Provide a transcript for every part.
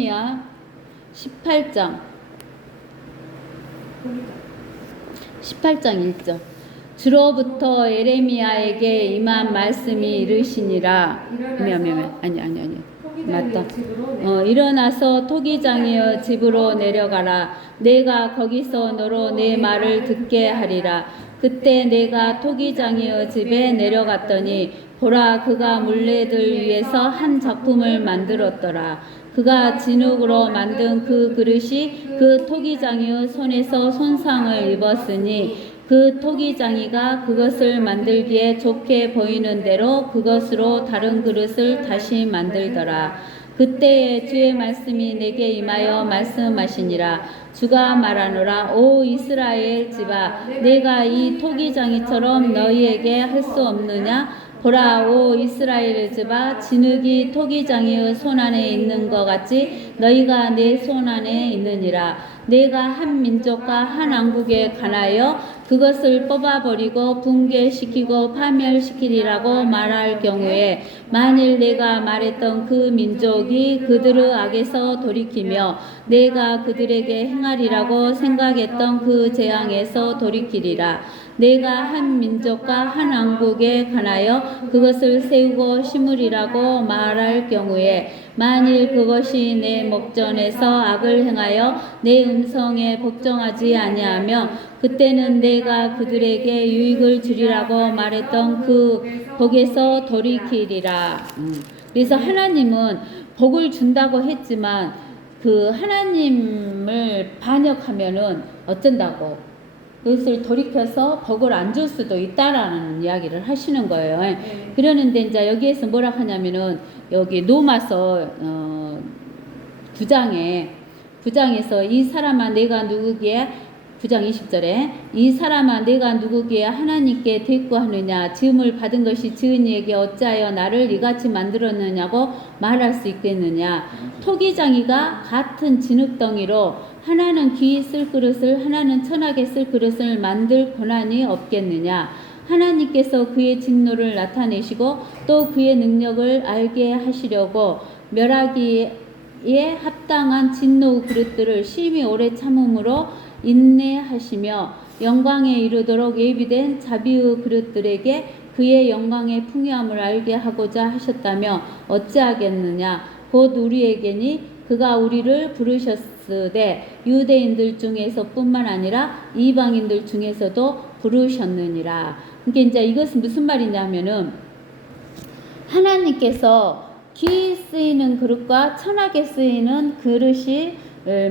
예레미야 18장 1절 주로부터 예레미야에게 임한 말씀이 이르시니라. 아니 맞다. 일어나서 토기장이여 집으로 내려가라. 내가 거기서 너로 내 말을 듣게 하리라. 그때 내가 토기장이여 집에 내려갔더니 보라, 그가 물레들 위에서 한 작품을 만들었더라. 그가 진흙으로 만든 그 그릇이 그 토기장이의 손에서 손상을 입었으니 그 토기장이가 그것을 만들기에 좋게 보이는 대로 그것으로 다른 그릇을 다시 만들더라. 그때에 주의 말씀이 내게 임하여 말씀하시니라. 주가 말하노라. 오 이스라엘 집아, 내가 이 토기장이처럼 너희에게 할 수 없느냐? 보라, 오 이스라엘 집아, 진흙이 토기장이의 손안에 있는 것 같이 너희가 내 손안에 있느니라. 내가 한 민족과 한 왕국에 관하여 그것을 뽑아버리고 붕괴시키고 파멸시키리라고 말할 경우에, 만일 내가 말했던 그 민족이 그들의 악에서 돌이키며 내가 그들에게 행하리라고 생각했던 그 재앙에서 돌이키리라. 내가 한 민족과 한 왕국에 관하여 그것을 세우고 심으리라고 말할 경우에, 만일 그것이 내 목전에서 악을 행하여 내 음성에 복종하지 아니하며 그때는 내가 그들에게 유익을 주리라고 말했던 그 복에서 돌이키리라. 그래서 하나님은 복을 준다고 했지만 그 하나님을 반역하면은 어쩐다고? 그것을 돌이켜서 복을 안 줄 수도 있다라는 이야기를 하시는 거예요. 그러는데 이제 여기에서 뭐라 하냐면은 여기 로마서 9장에서 이 사람아 내가 누구기에, 9장 20절에 이 사람아 내가 누구기에 하나님께 대꾸하느냐? 지음을 받은 것이 지은 이에게 어찌하여 나를 이같이 만들었느냐고 말할 수 있겠느냐? 토기장이가 같은 진흙덩이로 하나는 귀히 쓸 그릇을 하나는 천하게 쓸 그릇을 만들 권한이 없겠느냐? 하나님께서 그의 진노를 나타내시고 또 그의 능력을 알게 하시려고 멸하기에 합당한 진노 그릇들을 심히 오래 참음으로 인내하시며 영광에 이르도록 예비된 자비의 그릇들에게 그의 영광의 풍요함을 알게 하고자 하셨다며 어찌하겠느냐? 곧 우리에게니 그가 우리를 부르셨으되 유대인들 중에서 뿐만 아니라 이방인들 중에서도 부르셨느니라. 그러니까 이제 이것은 무슨 말이냐면은 하나님께서 귀히 쓰이는 그릇과 천하게 쓰이는 그릇이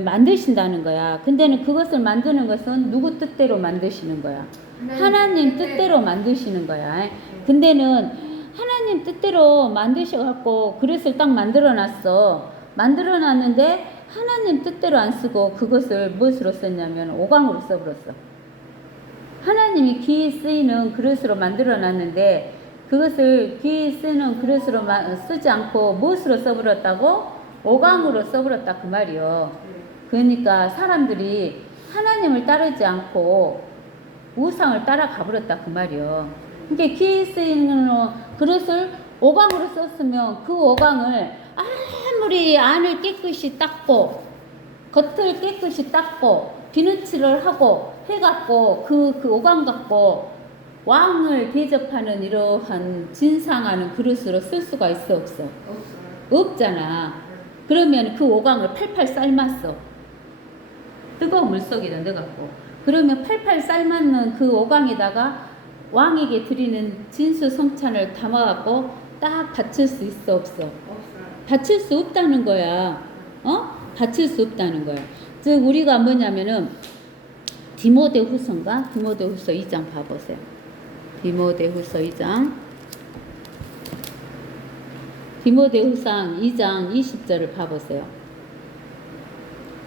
만드신다는 거야. 근데는 그것을 만드는 것은 누구 뜻대로 만드시는 거야? 하나님 뜻대로 만드시는 거야. 근데는 하나님 뜻대로 만드셔갖고 그릇을 딱 만들어놨어. 만들어놨는데 하나님 뜻대로 안 쓰고 그것을 무엇으로 썼냐면 오광으로 써버렸어. 하나님이 귀히 쓰이는 그릇으로 만들어놨는데 그것을 귀히 쓰는 그릇으로 쓰지 않고 무엇으로 써버렸다고? 오광으로 써버렸다 그 말이요. 그러니까 사람들이 하나님을 따르지 않고 우상을 따라가 버렸다 그 말이요. 그러니까 귀히 쓰이는 그릇을 오광으로 썼으면 그 오광을 아무리 안을 깨끗이 닦고 겉을 깨끗이 닦고 비누칠을 하고 해갖고 그 오광 갖고 왕을 대접하는 이러한 진상하는 그릇으로 쓸 수가 있어 없어? 없잖아. 그러면 그 오광을 팔팔 삶았어. 뜨거운 물속에다 넣어갖고. 그러면 팔팔 삶았는 그 오광에다가 왕에게 드리는 진수성찬을 담아갖고 딱 바칠 수 있어 없어? 바칠 수 없다는 거야. 바칠 수 없다는 거야. 즉 우리가 뭐냐면은 디모데후서인가? 디모데후서 2장 봐보세요. 디모데후서 2장 20절을 봐보세요.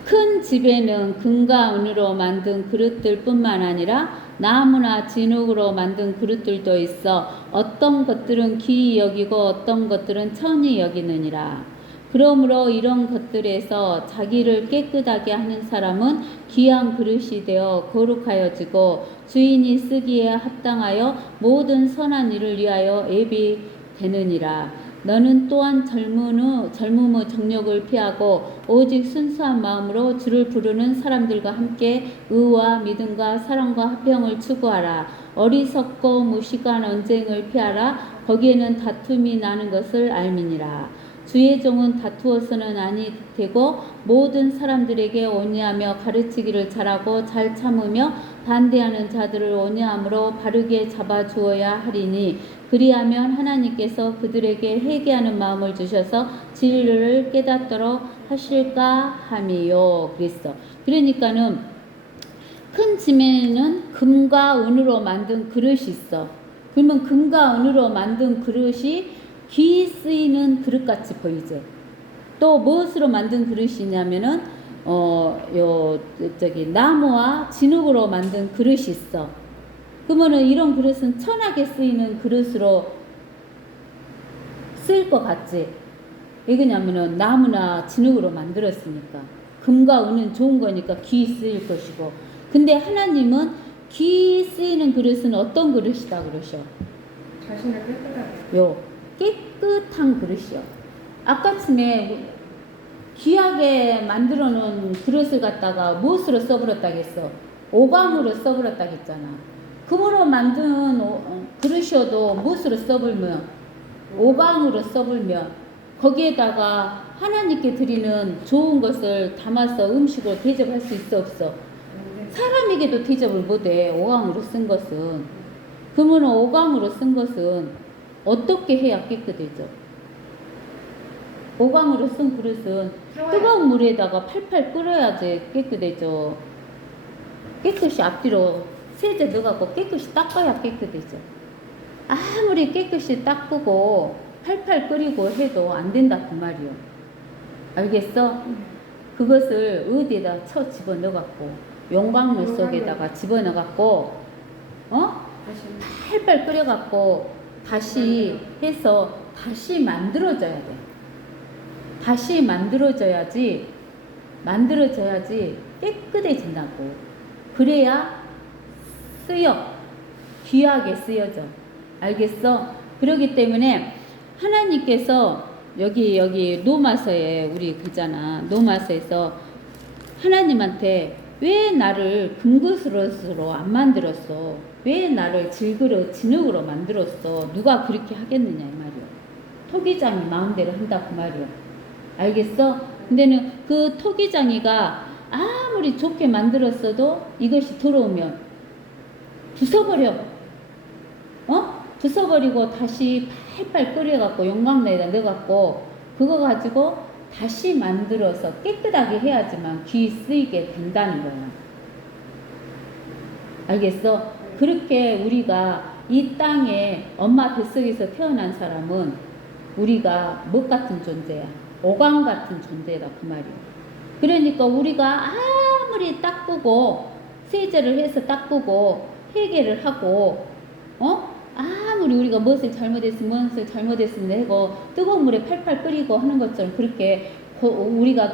큰 집에는 금과 은으로 만든 그릇들 뿐만 아니라 나무나 진흙으로 만든 그릇들도 있어 어떤 것들은 귀히 여기고 어떤 것들은 천히 여기느니라. 그러므로 이런 것들에서 자기를 깨끗하게 하는 사람은 귀한 그릇이 되어 거룩하여지고 주인이 쓰기에 합당하여 모든 선한 일을 위하여 예비되느니라. 너는 또한 젊음의 정욕을 피하고 오직 순수한 마음으로 주를 부르는 사람들과 함께 의와 믿음과 사랑과 화평을 추구하라. 어리석고 무식한 언쟁을 피하라. 거기에는 다툼이 나는 것을 알미니라. 주의 종은 다투어서는 아니 되고 모든 사람들에게 온유하며 가르치기를 잘하고 잘 참으며 반대하는 자들을 온유함으로 바르게 잡아주어야 하리니 그리하면 하나님께서 그들에게 회개하는 마음을 주셔서 진리를 깨닫도록 하실까 함이요. 그랬어. 그러니까는 큰 짐에는 금과 은으로 만든 그릇이 있어. 그러면 금과 은으로 만든 그릇이 귀 쓰이는 그릇같이 보이지. 또 무엇으로 만든 그릇이냐면은 나무와 진흙으로 만든 그릇이 있어. 그러면은 이런 그릇은 천하게 쓰이는 그릇으로 쓰일 것 같지. 왜냐면은 나무나 진흙으로 만들었으니까. 금과 은은 좋은 거니까 귀 쓰일 것이고. 근데 하나님은 귀 쓰이는 그릇은 어떤 그릇이다 그러셔? 자신을 깨끗하게. 깨끗한 그릇이요. 아까쯤에 귀하게 만들어 놓은 그릇을 갖다가 무엇으로 써버렸다겠어? 오광으로 써버렸다겠잖아. 금으로 만든 그릇이어도 무엇으로 써불면? 오광으로 써불면 거기에다가 하나님께 드리는 좋은 것을 담아서 음식으로 대접할 수 있어 없어? 사람에게도 대접을 못해. 오광으로 쓴 것은. 그러면 오광으로 쓴 것은 어떻게 해야 깨끗해져? 오광으로 쓴 그릇은 뜨거운 물에다가 팔팔 끓여야지 깨끗해져. 깨끗이 앞뒤로 세제 넣어갖고 깨끗이 닦아야 깨끗해져. 아무리 깨끗이 닦고 팔팔 끓이고 해도 안 된다 그 말이요. 알겠어? 그것을 어디에다 쳐 집어넣어갖고 용광로 속에다가 집어넣어갖고 팔팔 끓여갖고 다시 해서 다시 만들어져야 돼. 다시 만들어져야지 깨끗해진다고. 그래야 귀하게 쓰여져. 알겠어? 그러기 때문에 하나님께서 여기 노마서에 우리 그잖아. 노마서에서 하나님한테 왜 나를 금그릇으로 안 만들었어? 왜 나를 질그릇 진흙으로 만들었어? 누가 그렇게 하겠느냐 이 말이야. 토기장이 마음대로 한다 그 말이야. 알겠어? 근데는 그 토기장이가 아무리 좋게 만들었어도 이것이 들어오면 부숴버려. 부숴버리고 다시 팔팔 끓여갖고 용광로에다 넣어갖고 그거 가지고 다시 만들어서 깨끗하게 해야지만 귀 쓰이게 된다는 거야. 알겠어? 그렇게 우리가 이 땅에 엄마 뱃속에서 태어난 사람은 우리가 뭐 같은 존재야? 오광 같은 존재다 그 말이야. 그러니까 우리가 아무리 닦고 세제를 해서 닦고 회개를 하고 아무리 우리가 무엇을 잘못했으면 하고 뜨거운 물에 팔팔 끓이고 하는 것처럼 그렇게 우리가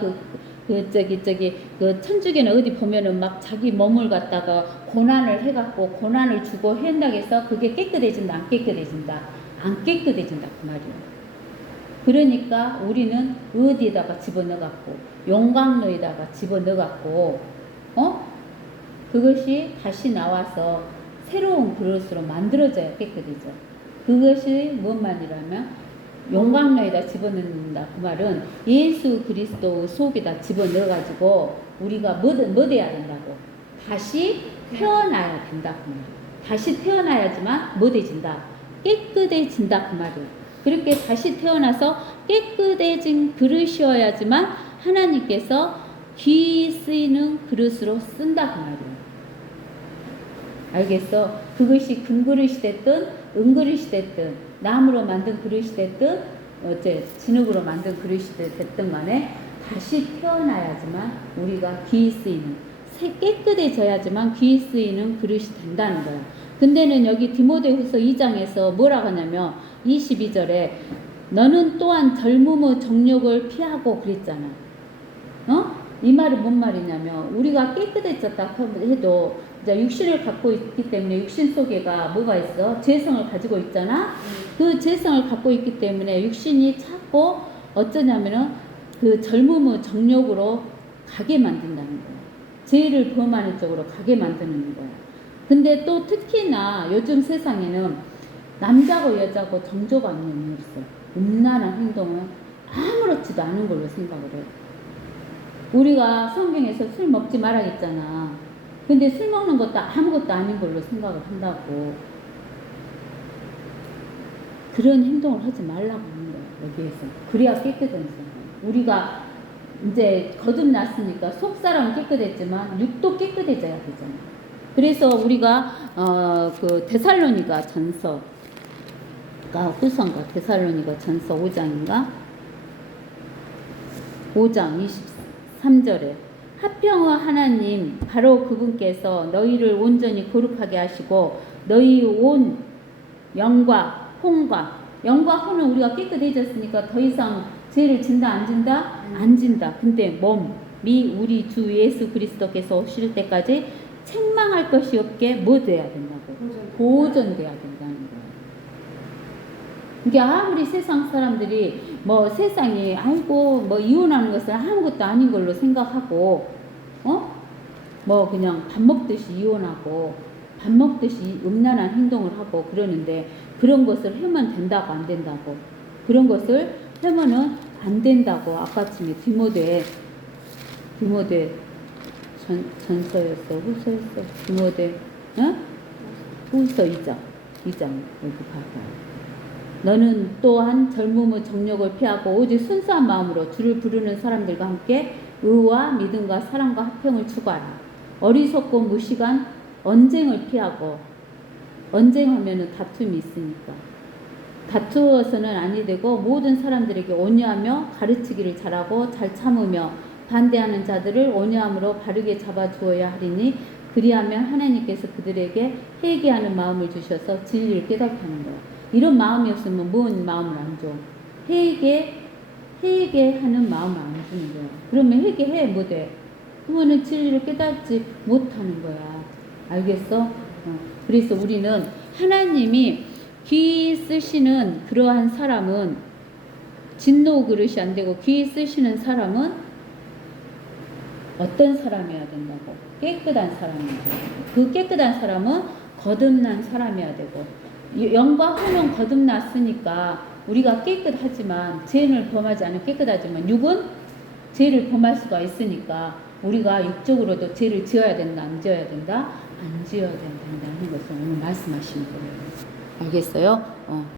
그 천주교는 어디 보면은 막 자기 몸을 갖다가 고난을 해갖고 고난을 주고 한다고 해서 그게 깨끗해진다 안 깨끗해진다 안 깨끗해진다 그 말이야. 그러니까 우리는 어디에다가 집어넣어갖고 용광로에다가 집어넣어갖고 그것이 다시 나와서 새로운 그릇으로 만들어져야 깨끗해져. 그것이 뭔 말이라면 용광로에다 집어넣는다 그 말은 예수 그리스도 속에다 집어넣어가지고 우리가 뭐 돼야 된다고? 다시 태어나야 된다 그 말이야. 다시 태어나야지만 뭐 돼진다? 깨끗해진다 그 말이야. 그렇게 다시 태어나서 깨끗해진 그릇이어야지만 하나님께서 귀 쓰이는 그릇으로 쓴다 그 말이야. 알겠어? 그것이 금그릇이 됐든 은그릇이 됐든 나무로 만든 그릇이 됐든 진흙으로 만든 그릇이 됐든 간에 다시 태어나야지만 우리가 귀 쓰이는 깨끗해져야지만 귀 쓰이는 그릇이 된다는 거야. 근데는 여기 디모데후서 2장에서 뭐라고 하냐면 22절에 너는 또한 젊음의 정욕을 피하고 그랬잖아. 이 말은 뭔 말이냐면 우리가 깨끗해졌다 해도 이제 육신을 갖고 있기 때문에 육신 속에가 뭐가 있어? 죄성을 가지고 있잖아. 그 재성을 갖고 있기 때문에 육신이 자꾸 어쩌냐면은 그 젊음의 정욕으로 가게 만든다는 거야. 죄를 범하는 쪽으로 가게 만드는 거야. 근데 또 특히나 요즘 세상에는 남자고 여자고 정조가 없는 일이있어. 음란한 행동은 아무렇지도 않은 걸로 생각을 해. 우리가 성경에서 술 먹지 말아야겠잖아. 근데 술 먹는 것도 아무것도 아닌 걸로 생각을 한다고. 그런 행동을 하지 말라고 하는 거야, 여기에서. 그래야 깨끗한 사람. 우리가 이제 거듭났으니까 속사람은 깨끗했지만 육도 깨끗해져야 되잖아. 그래서 우리가 그 데살로니가 전서가 후서인가 데살로니가 전서 5장인가 5장 23절에 화평의 하나님 바로 그분께서 너희를 온전히 거룩하게 하시고 너희 온 영과 혼은 우리가 깨끗해졌으니까 더 이상 죄를 진다 안 진다? 안 진다. 근데 몸이 우리 주 예수 그리스도께서 오실 때까지 책망할 것이 없게 뭐 돼야 된다고? 보존돼야 된다는 거예요. 이게 아무리 세상 사람들이 뭐 세상이 아이고 뭐 이혼하는 것은 아무것도 아닌 걸로 생각하고 뭐 그냥 밥 먹듯이 이혼하고 밥 먹듯이 음란한 행동을 하고 그러는데 그런 것을 하면 된다고 안 된다고 그런 것을 하면은 안 된다고 아까쯤에 디모데 전서였어 후서였어 디모데 후서 2장 여기 봐봐요. 너는 또한 젊음의 정욕을 피하고 오직 순수한 마음으로 주를 부르는 사람들과 함께 의와 믿음과 사랑과 화평을 추구하라. 어리석고 무식한 언쟁을 피하고 언쟁하면은 다툼이 있으니까 다투어서는 아니 되고 모든 사람들에게 온유하며 가르치기를 잘하고 잘 참으며 반대하는 자들을 온유함으로 바르게 잡아주어야 하리니 그리하면 하나님께서 그들에게 회개하는 마음을 주셔서 진리를 깨닫게 하는 거야. 이런 마음이 없으면 뭔 마음을 안 줘? 회개하는 마음을 안 주는 거야. 그러면 회개해 못해. 그러면은 진리를 깨닫지 못하는 거야. 알겠어? 그래서 우리는 하나님이 귀 쓰시는 그러한 사람은 진노 그릇이 안 되고 귀 쓰시는 사람은 어떤 사람이어야 된다고? 깨끗한 사람이어야 되고 그 깨끗한 사람은 거듭난 사람이어야 되고 영과 혼은 거듭났으니까 우리가 깨끗하지만 죄를 범하지 않은 깨끗하지만 육은 죄를 범할 수가 있으니까 우리가 육적으로도 죄를 지어야 된다 안 지어야 된다? 안 지어야 된다는 것을 오늘 말씀하신 거예요. 알겠어요?